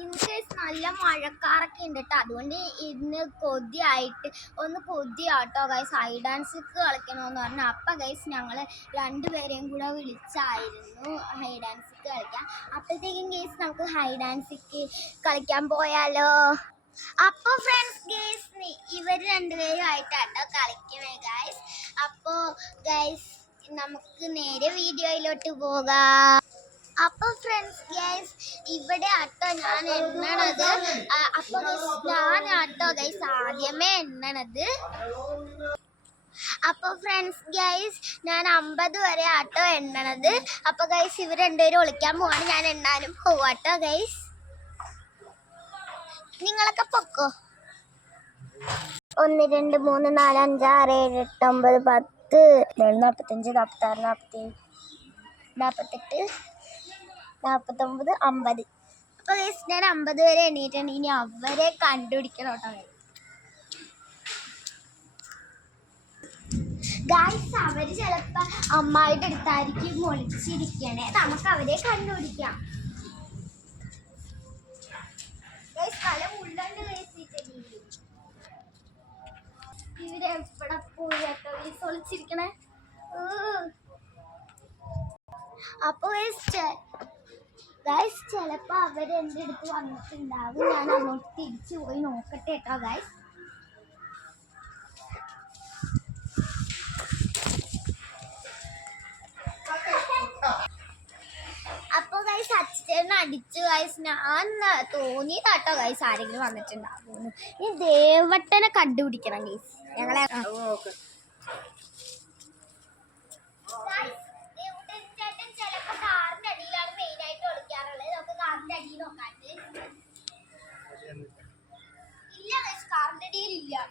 ഇന്ന് നല്ല മഴക്കാറൊക്കെ ഉണ്ട് കേട്ടോ. അതുകൊണ്ട് ഇന്ന് കൊതിയായിട്ട് കൊതിയാട്ടോ ഗൈസ്. ഹൈ ഡാൻസ് കളിക്കണമെന്ന് പറഞ്ഞു. അപ്പം ഗൈസ് ഞങ്ങൾ രണ്ടുപേരെയും കൂടെ വിളിച്ചായിരുന്നു ഹൈ ഡാൻസ് കളിക്കാൻ. അപ്പോഴത്തേക്കും ഗൈസ് നമുക്ക് ഹൈ ഡാൻസ് കളിക്കാൻ പോയാലോ? അപ്പോൾ ഫ്രണ്ട്സ് ഗൈസ് ഇവർ രണ്ടുപേരുമായിട്ടാട്ടോ കളിക്കണേ ഗൈസ്. അപ്പോൾ ഗൈസ് നമുക്ക് നേരെ വീഡിയോയിലോട്ട് പോകാം. അപ്പോൾ ഫ്രണ്ട്സ് ഗൈസ് ഇവിടെ ആട്ടോ ഞാൻ എണ്ണണത്. അപ്പോൾ ഞാനാട്ടോ ഗൈസ് ആദ്യമേ എണ്ണണത്. അപ്പോൾ ഫ്രണ്ട്സ് ഗൈസ് ഞാൻ 50 വരെ ആട്ടോ എണ്ണണത്. അപ്പോൾ ഗൈസ് ഇവർ രണ്ടുപേരും ഒളിക്കാൻ പോവാണ്. ഞാൻ എണ്ണാനും പോവാട്ടോ ഗൈസ്. നിങ്ങളൊക്കെ പൊക്കോ. 1 2 3 4 5 6 7 8 9 10 45 46 47 48 49 50. അപ്പോൾ ഗൈസ് ഞാൻ 50 വരെ എണ്ണീട്ടുണ്ട്. ഇനി അവരെ കണ്ടുപിടിക്കണം കേട്ടോ ഗൈസ്. അവർ ചിലപ്പോൾ അമ്മായിയുടെ അടുത്തായിരിക്കും ഒളിച്ചിരിക്കണേ. നമുക്ക് അവരെ കണ്ടുപിടിക്കാം ഗൈസ്. തല ഉള്ളണ്ട് ഇവരെവിടെ പോയി കേട്ടോ ഗൈസ് ഒളിച്ചിരിക്കണേ. അപ്പോൾ ഗൈസ് ചിലപ്പോൾ അവരെൻ്റെ അടുത്ത് വന്നിട്ടുണ്ടാവും. ഞാൻ അങ്ങോട്ട് തിരിച്ചു പോയി നോക്കട്ടെ കേട്ടോ ഗൈസ്. അപ്പോൾ ഗൈസ് അച്ഛനെ അടിച്ചു ഗൈസ്. ഞാൻ തോന്നിയതാട്ടോ ഗൈസ് ആരെങ്കിലും വന്നിട്ടുണ്ടാവും. ഈ ദേവട്ടനെ കണ്ടുപിടിക്കണം ഗൈസ്. ഞങ്ങളെ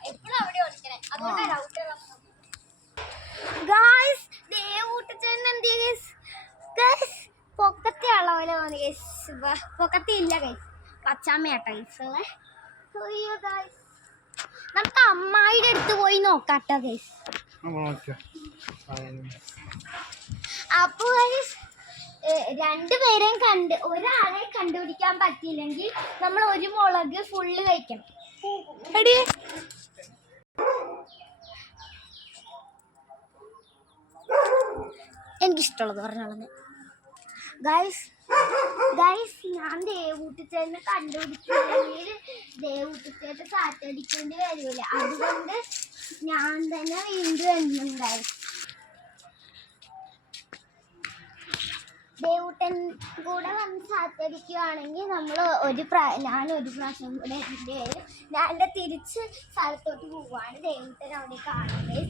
എപ്പോഴും അവിടെ ഒളിക്കണേ. അതുകൊണ്ടാണ് ഔട്ട് ഗൈസ്. പൊക്കത്തെ ഉള്ളപോലെ തോന്നി ഗൈസ്. പൊക്കത്തി ഇല്ല ഗൈസ്. പച്ചാമ്മയാട്ടോ ഗൈസ്. നമുക്ക് അമ്മായിയുടെ അടുത്ത് പോയി നോക്കാട്ടോ ഗൈസ്. അപ്പോൾ ഗൈസ് രണ്ടുപേരെയും ഒരാളെ കണ്ടുപിടിക്കാൻ പറ്റിയില്ലെങ്കിൽ നമ്മൾ ഒരു മുളക് ഫുള്ള് കഴിക്കണം. എനിക്കിഷ്ടമുള്ളത് പറഞ്ഞോളെ ഗൈസ്. ഞാൻ ദേവൂട്ടിച്ചേട്ടനെ കണ്ടുപിടിച്ചില്ലെങ്കിൽ ദേവൂട്ടിച്ചേട്ടൻ സാറ്റടിക്കേണ്ടി വരില്ല. അതുകൊണ്ട് ഞാൻ തന്നെ വീണ്ടും എണ്ണുണ്ടായി. ദേവൂട്ടൻ കൂടെ വന്ന് സാറ്റടിക്കുകയാണെങ്കിൽ നമ്മൾ ഞാൻ ഒരു പ്രാവശ്യം കൂടെ എണ്ണേണ്ടി വരും. ഞാൻ എൻ്റെ തിരിച്ച് സ്ഥലത്തോട്ട് പോവാണ്. ദേവൂട്ടൻ അവിടെ കാണുന്നത്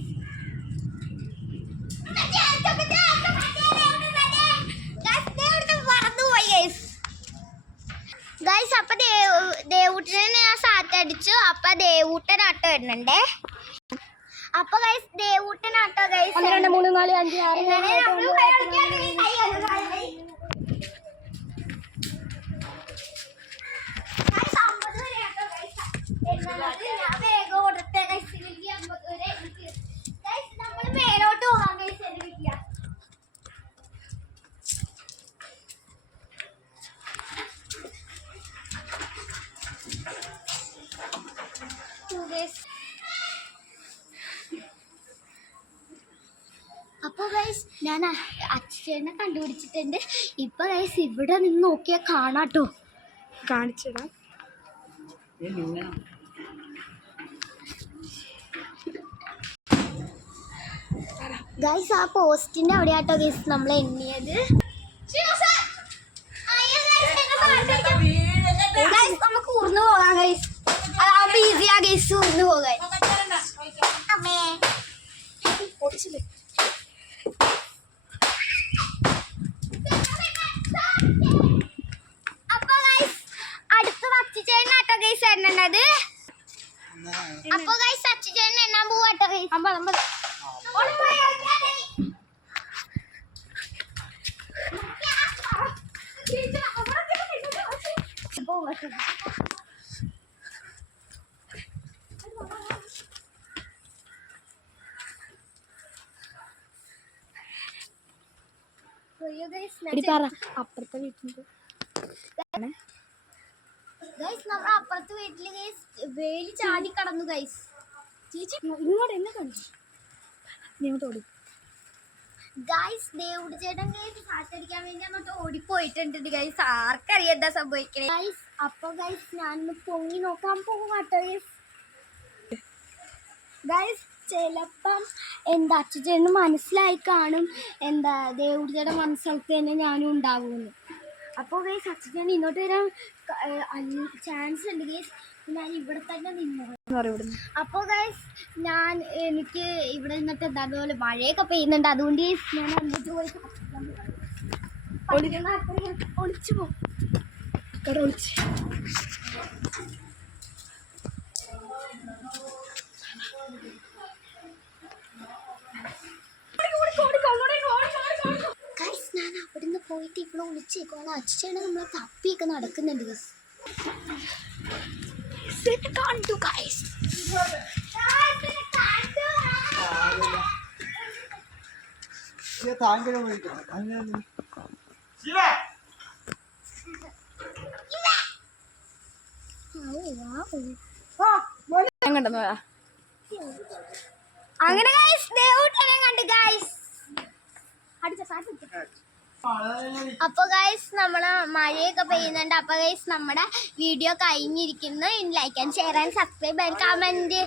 ഗൈസ്. അപ്പൊ ദേവൂട്ടനെ ഞാൻ സാറ്റടിച്ചു. അപ്പൊ ദേവൂട്ടനാട്ടോ എണ്ണണ്ടേ. അപ്പൊ ഗൈസ് ദേവൂട്ടനാട്ടോ ഗൈസ്. 1 2 3 4 5 6 വേഗം ഓടട്ടെ ഗൈസ്. 50 വരെ ഗൈസ്. നമ്മൾ മേലോട്ട് പോകാം ഗൈസ്. എന്റെ വീട്ടില അപ്പോൾ ഗൈസ് ഞാൻ അച്ഛനെ കണ്ടുപിടിച്ചിട്ടുണ്ട്. ഇപ്പൊ ഗൈസ് ഇവിടെ നിന്ന് നോക്കിയാൽ കാണാട്ടോ. കാണിച്ചിടാം ഗൈസ്. ആ പോസ്റ്റിന്റെ അവിടെ ആട്ടോ ഗൈസ് നമ്മൾ എണ്ണിയത്. നമുക്ക് ഊർന്നു പോകാം ഗൈസ്. അതാവുമ്പോ ഈസിയാ ഗൈസ് ഊർന്നു പോകാൻ. അമ്മേ അപ്പൊ ഗൈസ് അടുത്ത അച്ഛച്ചേട്ടനാട്ടോ ഗൈസ് എണ്ണത്. അപ്പൊ ഗൈസ് അച്ഛച്ചേട്ടൻ എണ്ണാൻ പോവാട്ടോ ഗൈസ്. അപ്പുറത്തെ വീട്ടിൽ ഗൈസ് നമ്മുടെ അപ്പുറത്തെ വീട്ടില് ഗൈസ് വേലി ചാടി കടന്നു ഗൈസ്. ചേച്ചി ഇങ്ങോട്ട് എന്നെ കണ്ടു ഇങ്ങോട്ട് ഓടി. ഗൈസ് ദേവുട് ചേട്ടൻ ഗൈസ് കാറ്റടിക്കാൻ വേണ്ടി അങ്ങോട്ട് ഓടിപ്പോയിട്ടുണ്ട് ഗൈസ്. ആർക്കറിയാം എന്താ സംഭവിക്കണേ ഗൈസ്. അപ്പൊ ഗൈസ് ഞാനൊന്ന് പൊങ്ങി നോക്കാൻ പോകും കേട്ടോ ഗൈസ്. ഗൈസ് ചിലപ്പം എന്താ അച്ഛന് മനസ്സിലായി കാണും എന്താ ദേവുട് ചേട്ടൻ വന്ന സ്ഥലത്ത് തന്നെ ഞാനും ഉണ്ടാകുമെന്ന്. അപ്പോൾ ഗൈസ് അച്ഛൻ ഇങ്ങോട്ട് വരാൻ ചാൻസ് ഉണ്ട് ഗൈസ്. ഞാൻ ഇവിടെ തന്നെ നിന്നു. അപ്പോൾ ഗൈസ് എനിക്ക് ഇവിടെ നിന്നിട്ട് എന്താ അതുപോലെ മഴയൊക്കെ പെയ്യുന്നുണ്ട്. അതുകൊണ്ട് ഞാൻ അങ്ങോട്ട് പോയി ഒളിച്ചു പോകും. ഒളിച്ച് ഗൈസ് ഞാൻ അവിടുന്ന് പോയിട്ട് ഇവിടെ ഒളിച്ചേക്കോളാം. അച്ഛനെ നമ്മളെ തപ്പിയൊക്കെ നടക്കുന്നുണ്ട് ഗൈസ്. കണ്ടു ഗൈസ്. അങ്ങനെ ഗൈസ് ദേവുട്ടനെ കണ്ടു ഗൈസ്. അപ്പൊ ഗൈസ് നമ്മള് മഴയൊക്കെ പെയ്യുന്നുണ്ട്. അപ്പൊ ഗൈസ് നമ്മുടെ വീഡിയോ കഴിഞ്ഞിരിക്കുന്നു. Like and share and subscribe and comment.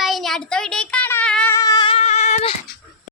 Bye. ഇനി അടുത്ത വീഡിയോ കാണാം.